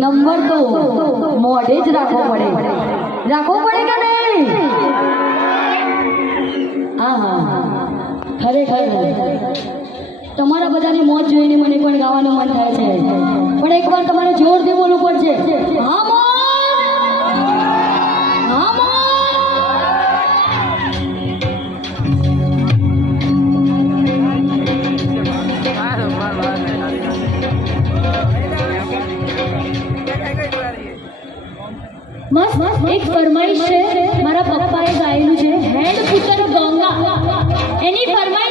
Number તો મોઢે જ રાખવો પડે કે નહીં? હા ખરેખર તમારા બધાની મોજ જોઈને મને પણ ગાવાનું મન થાય છે, પણ એકવાર તમારે જોરથી બોલવું પડશે. હા મોજ, હા મોજ. મસ્ત એક ફરમાઈશ છે, મારા પપ્પાએ ગાયેલું છે, હેડ પુત્ર ગંગા, એની ફરમાઈશ